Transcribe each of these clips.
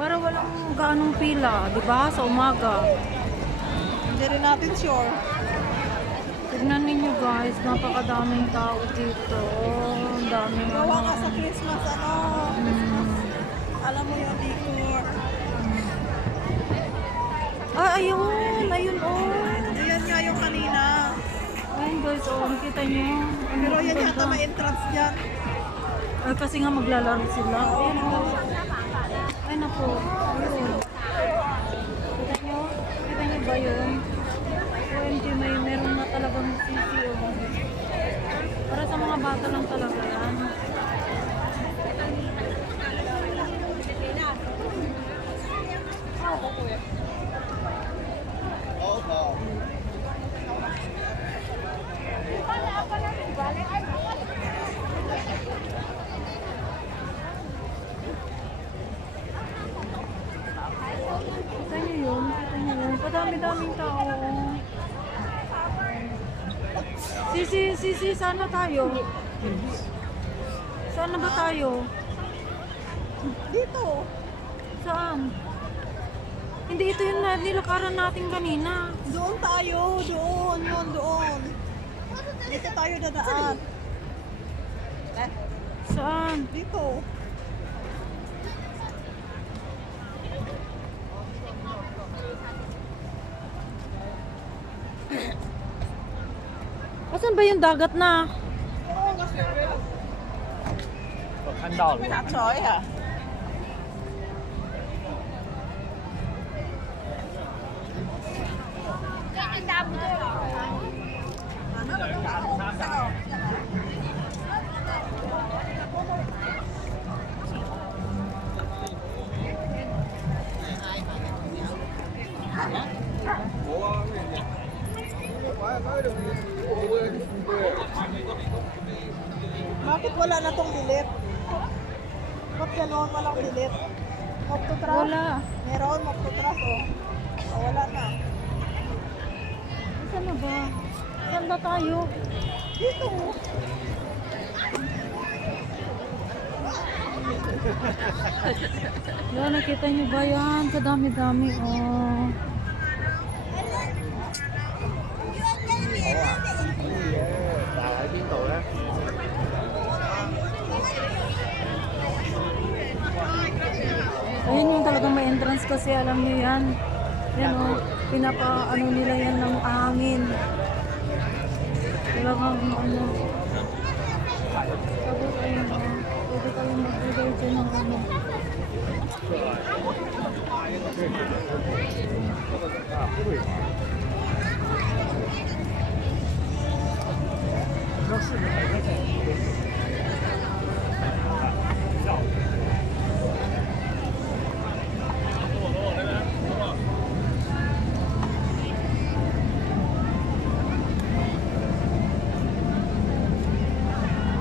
Para walang gaanong pila, di ba? Sa umaga. Hindi rin natin sure. Tignan ninyo guys, napakadaming tao dito. Ang daming Gawa nga sa Christmas, Mm. alam mo yung decor. Ah, ayun! Ayun, oh! Ayan nga yung kanina. Ayun guys, oh, nakita nyo. Pero Ang yan ganda. yata may entrance dyan. Ay, kasi nga maglalaro sila. Ayun, oh. Ay, naku. Ayun. Kita nyo? Kita nyo ba yun? OMG, meron na talagang CCO. Para sa mga bata lang talaga yan. Kita nyo yun? Kita nyo yun? Padami-daming tao. Sisi, sana tayo? Saan na ba tayo? Dito. Saan? Hindi ito yung nilakaran natin kanina. Doon tayo. Doon. Yun, doon. Dito tayo dadaan. Saan? Dito. Asan ba yung dagat na? 我看到了。 Not sure, ah. Bakit wala na tong dilit? Ba't gano'n walang dilit? Magtutras? Wala. Meron, magtutras oh. Oh, wala na. Saan na ba? Saan ba tayo? Dito. Yan, nakita niyo ba yan? Kadami-dami, oh. Ayun yung talagang may entrance kasi alam niyo yan. Yan oh, pinapa-ano nila yan ng hangin. Talagang ano. Tapos ayun oh, pwede kayong magbigay dyan ng ano.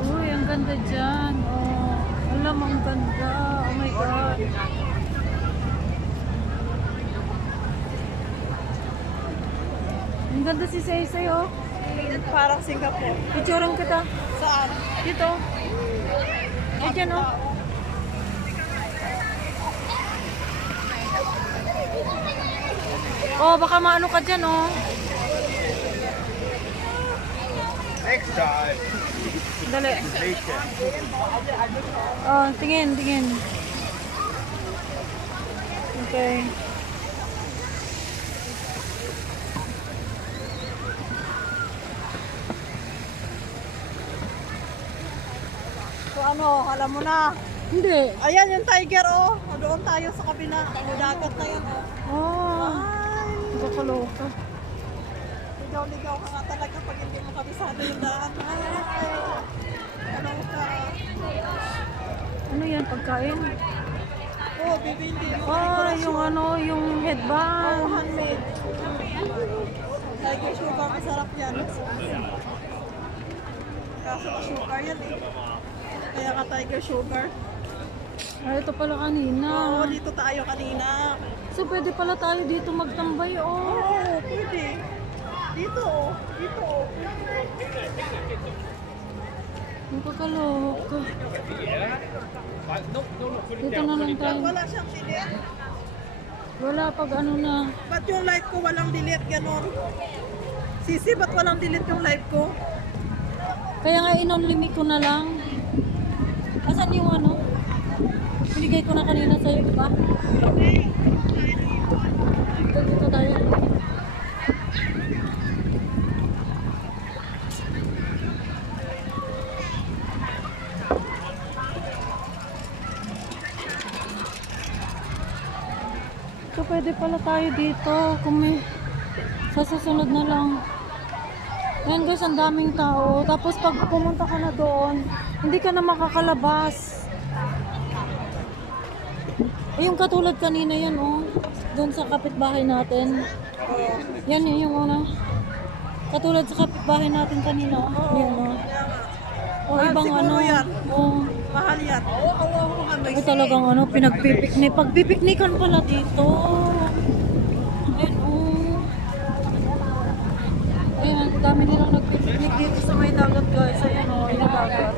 Uy, ang ganda dyan. Oh, alam, ang ganda. Oh my God. Ang ganda si Saysay, oh. Parang Singapore. Picturean kita. Saan? Dito. Ay, dyan, oh. Oh, baka maano ka dyan, oh. Next time. Dali. Nation. Oh, tingin, tingin. Okay. So ano, alam mo na. Hindi. Ayan yung tiger oh. Doon tayo sa kabila. Dagat na yan oh. Oh, Ay. kakaloka. Ligaw-ligaw ka nga talaga pag hindi mo kabisado yung daan. Ay. Ano ka? Ano yan, pagkain? Oh, bibili mo. Oh, yung ano, yung Oh, headband. handmade. Tiger sugar, masarap yan. Kaso ka sugar yan eh. Kaya ka tiger sugar. Ah, ito pala kanina. Oo, dito tayo kanina. So, pwede pala tayo dito magtambay, oh. Oo, pwede. Dito oh. Dito oh. Ang kakaloka. Dito na lang tayo. Wala siyang delete. Wala pag ano na. Ba't yung live ko walang delete, ganon? Sisi, ba't walang delete yung live ko? Kaya nga in-on-limit ko na lang. Asan yung ano? Binigay ko na kanina sa'yo, di ba? Dito tayo. So, pwede pala tayo dito kung may sa susunod na lang. Ayan guys, ang daming tao. Tapos pag pumunta ka na doon, hindi ka na makakalabas. Eh, yung katulad kanina yan, oh. Doon sa kapitbahay natin. Yan yung una. Katulad sa kapitbahay natin kanina, oh. Yan, oh. O ibang siguro ano. yan. Oh. Mahal yan. Oo, Ay, talagang ano, pinagpipiknik. Pagpipiknikan pala dito. Ayan, oh. Ayan, dami nilang nagpipiknik dito sa may dagat, guys. Ayan, oh, yung dagat.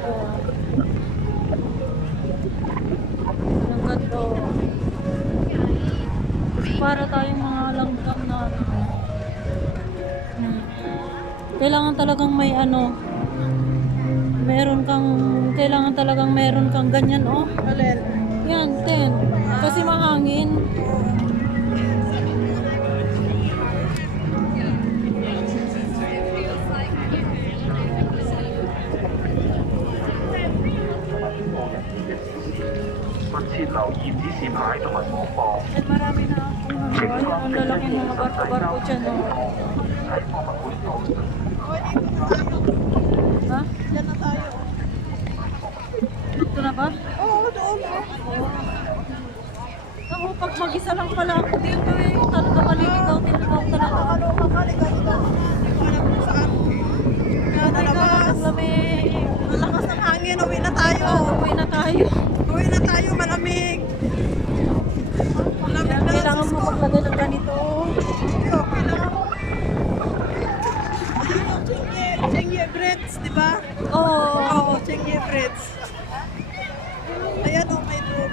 Oh. Ang ganda, oh. Para tayong mga langgam na ano. Kailangan talagang may ano, kailangan talagang meron kang ganyan, oh. Alin? Yan, tent. Kasi mahangin. At marami na akong ano, ayun, ang lalaki mga barko-barko dyan, oh. Ha? Diyan na tayo. Dito na ba? Oo, doon. Ako, pag mag-isa lang pala ako dito eh. Talaga maliligaw talaga. Ano, makaligaw-ligaw. Hindi ko alam kung saan. Kaya Oh my God, nalabas. ang lamig. Malakas ng hangin. Uwi na tayo. Uwi na tayo. Uwi na tayo, malamig. Malamig na. Kailangan mo maglagay ng ganito. Okay lang. Ayun yung Chingy breads, di ba? Oo. Oo, Chingy breads. Ayan o, may room.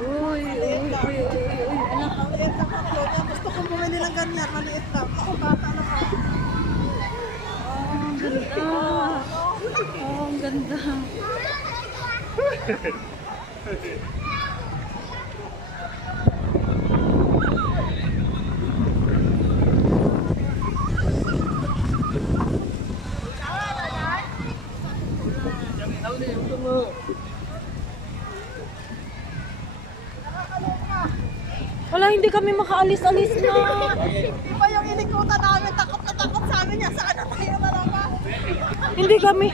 Uy, uy, uy, uy, uy. Anak. Ang liit lang ang load niya. Gusto kong bumili ng ganyan, maliit lang. Ako bata lang ako. Oh, ang ganda. Oh, ang ganda. Wala, hindi kami makaalis-alis na. Di ba yung inikutan namin, takot na takot sa amin niya. Saan na tayo malabas? Hindi kami.